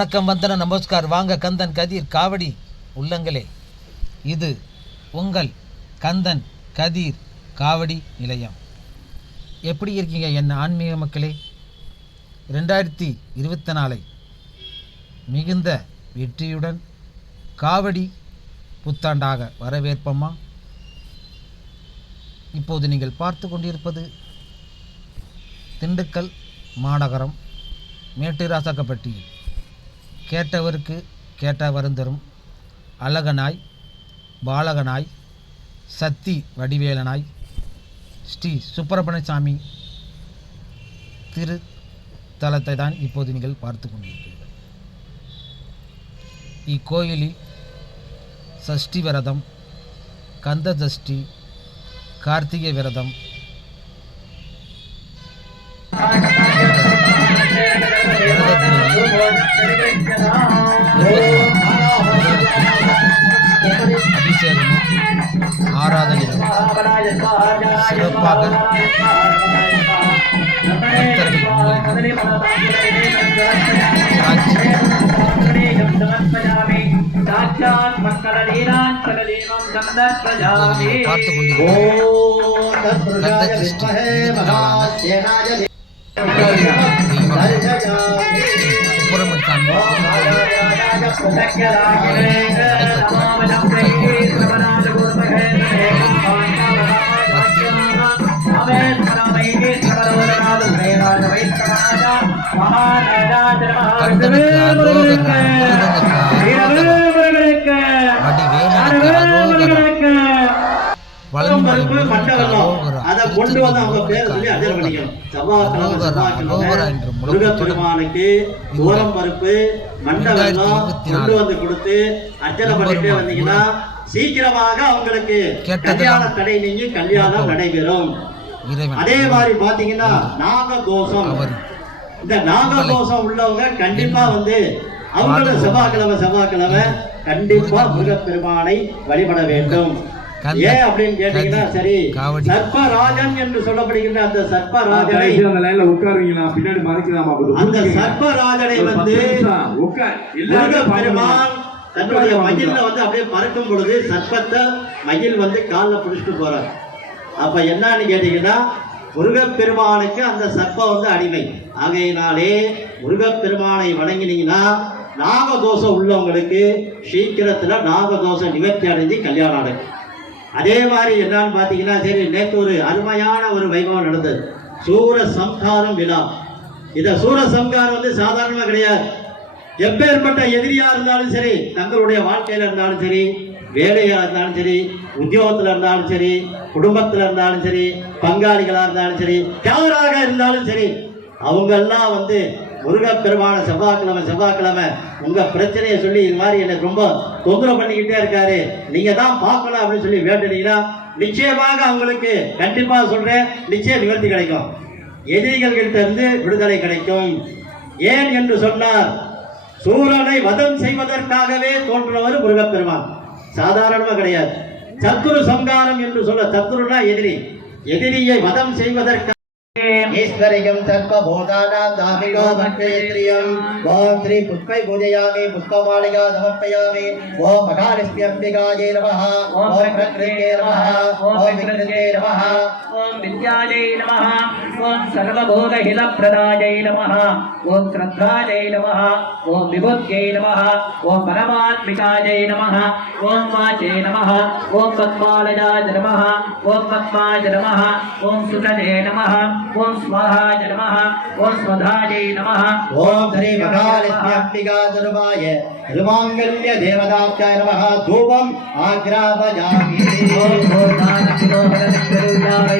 வணக்கம், வந்தன, நமஸ்கார். வாங்க கந்தன் கதிர் காவடி உள்ளங்களே, இது உங்கள் கந்தன் கதிர் காவடி நிலையம். எப்படி இருக்கீங்க என்ன ஆன்மீக மக்களே? 2024 மிகுந்த வெற்றியுடன் காவடி புத்தாண்டாக வரவேற்போமா? இப்போது நீங்கள் பார்த்து கொண்டிருப்பது திண்டுக்கல் மாநகரம் மேட்டுராசக்கப்பட்டியில் கேட்டவருக்கு கேட்ட வருந்தரும் அழகனாய் பாலகனாய் சக்தி வடிவேலனாய் ஸ்ரீ சுப்பிரமணிய சாமி திருத்தலத்தை தான் இப்போது நீங்கள் பார்த்து கொண்டிருக்கிறீர்கள். இக்கோயிலில் சஷ்டி விரதம், கந்த சஷ்டி, கார்த்திகை விரதம், அபிஷேகமும் ஆராதனையும் சிறப்பாக பார்த்து சுப்பிரமணிய முருகப்பெருமானுக்கு தூரம் பருப்பு மண்டபம் கொண்டு வந்து கொடுத்து அர்ச்சனை பண்ணிட்டே வந்தீங்கன்னா சீக்கிரமாக அவங்களுக்கு கல்யாண தடை நீங்கி கல்யாணம் நடைபெறும். அதே மாதிரி பாத்தீங்கன்னா நாகதோஷம், இந்த நாகதோஷம் உள்ளவங்க கண்டிப்பா வந்து அவங்களோட செவ்வாய்க்கிழமை கண்டிப்பா முருகப்பெருமானை வழிபட வேண்டும். ஏன் அப்படின்னு கேட்டீங்கன்னா, சரி, சர்ப்பராஜன் என்று சொல்லப்படுகின்ற அந்த சர்ப்பராஜனை அந்த சர்ப்பராஜனை வந்து முருகப்பெருமான் தன்னுடைய மகிழ்ல வந்து அப்படியே பறக்கும் பொழுது சர்ப்பத்தை மகிழ் வந்து காலில் பிடிச்சிட்டு போறார். அப்ப என்னன்னு கேட்டீங்கன்னா, முருகப்பெருமானுக்கு அந்த சர்ப்பம் வந்து அடிமை. ஆகையினாலே முருகப்பெருமானை வணங்கினீங்கன்னா நாகதோஷம் உள்ளவங்களுக்கு சீக்கிரத்துல நாகதோஷம் நிவர்த்தி அடைஞ்சு கல்யாணம் நடக்கும். அதே மாதிரி என்னன்னு பார்த்தீங்கன்னா, சரி, நேற்று ஒரு அருமையான ஒரு வைபவம் நடந்தது, சூர சம்ஹாரம் விழா. இந்த சூர சம்ஹாரம் வந்து சாதாரணமாக கிடையாது. எப்பேற்பட்ட எதிரியா இருந்தாலும் சரி, தங்களுடைய வாழ்க்கையில இருந்தாலும் சரி, வேலையா இருந்தாலும் சரி, உத்தியோகத்தில் இருந்தாலும் சரி, குடும்பத்தில் இருந்தாலும் சரி, பங்காளிகளாக இருந்தாலும் சரி, யாராக இருந்தாலும் சரி, அவங்கெல்லாம் வந்து முருகப்பெருமான செவ்வாய்க்கிழமை உங்க பிரச்சனையை சொல்லி இது மாதிரி எனக்கு ரொம்ப தொந்தரவு பண்ணிக்கிட்டே இருக்காரு, நீங்க தான் பார்க்கலாம் அப்படின்னு சொல்லி வேண்டினீங்கன்னா நிச்சயமாக அவங்களுக்கு கண்டிப்பா சொல்றேன், நிச்சயம் நிவர்த்தி கிடைக்கும். எதிரிகள் கிட்ட இருந்து விடுதலை கிடைக்கும். ஏன் என்று சொன்னார், சூரனை வதம் செய்வதற்காகவே தோன்றுவர் முருகப்பெருமான், சாதாரணமா கிடையாது. சத்துரு சங்காரம் என்று சொல்ல, சத்துருனா எதிரி, எதிரியை வதம் செய்வதற்காக ஈஸ்வரியம் சர்வபூதானாம் தாமிகோ மத்வேத்ரியம் ஓம் ஸ்ரீ புஷ்பை பூஜயாமி புஷ்பமாலிகா சமர்ப்பயாமி ஓம் மகாலட்சுமி அம்பிகாயை நமஹ ஓம் பிரக்ருதே நமஹ ஓம் விக்ரதே நமஹ ஓம் வித்யாயை நமஹ ஓம் சர்வபூதஹித பிரதாயை நமஹ ஓம் ஸ்ரத்தாயை நமஹ ஓம் விபுத்யை நமஹ ஓம் பரமாத்மிகாயை நமஹ ஓம் வாசே நமஹ ஓம் பத்மாலயாய நமஹ ஓம் பத்மாய நமஹ ஓம் சுததே நமஹ ஓம் ஸ்வாஹாய நமஹ ஓம் ஸ்வதாயை நமஹ ஓம் ஸ்ரீ மகாலட்சுமி அம்பிகா சர்வாய திருமாங்கல்ய தேவதாச்சாய நமஹ தூபம் ஆக்ராபயாமி ஓம் கோதானந்திரோ ஹரந்திருயாவை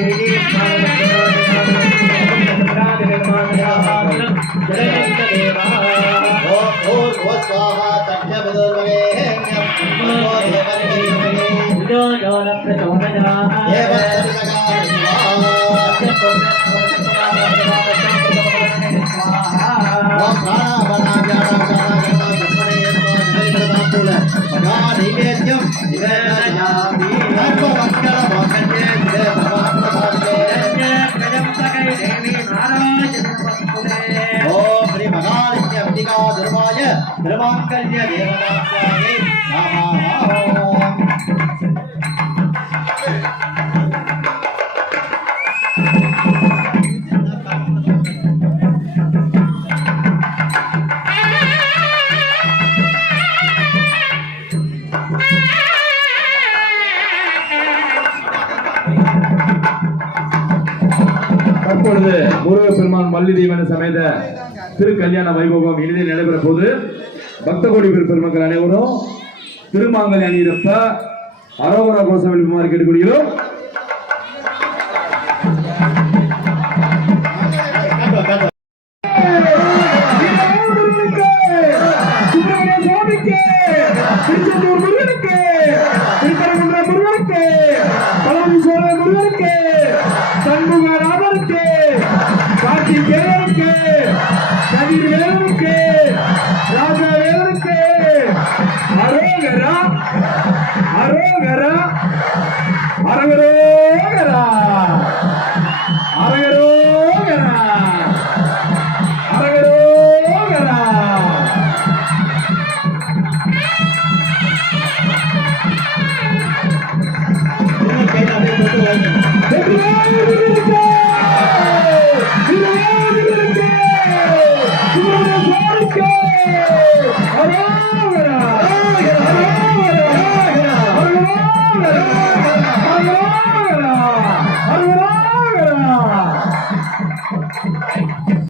இப்பொழுது முருகப்பெருமான் மல்லி தெய்வன சமேத திருக்கல்யாண வைபவம் இனிதே நடைபெற போது பக்த கோடி பெருமக்கள் அனைவரும் திருமாங்கல் அணியிறப்ப அரோகரா கோஷம் எழுப்புமாறு கேட்டுக்கொள்கிறோம். Hare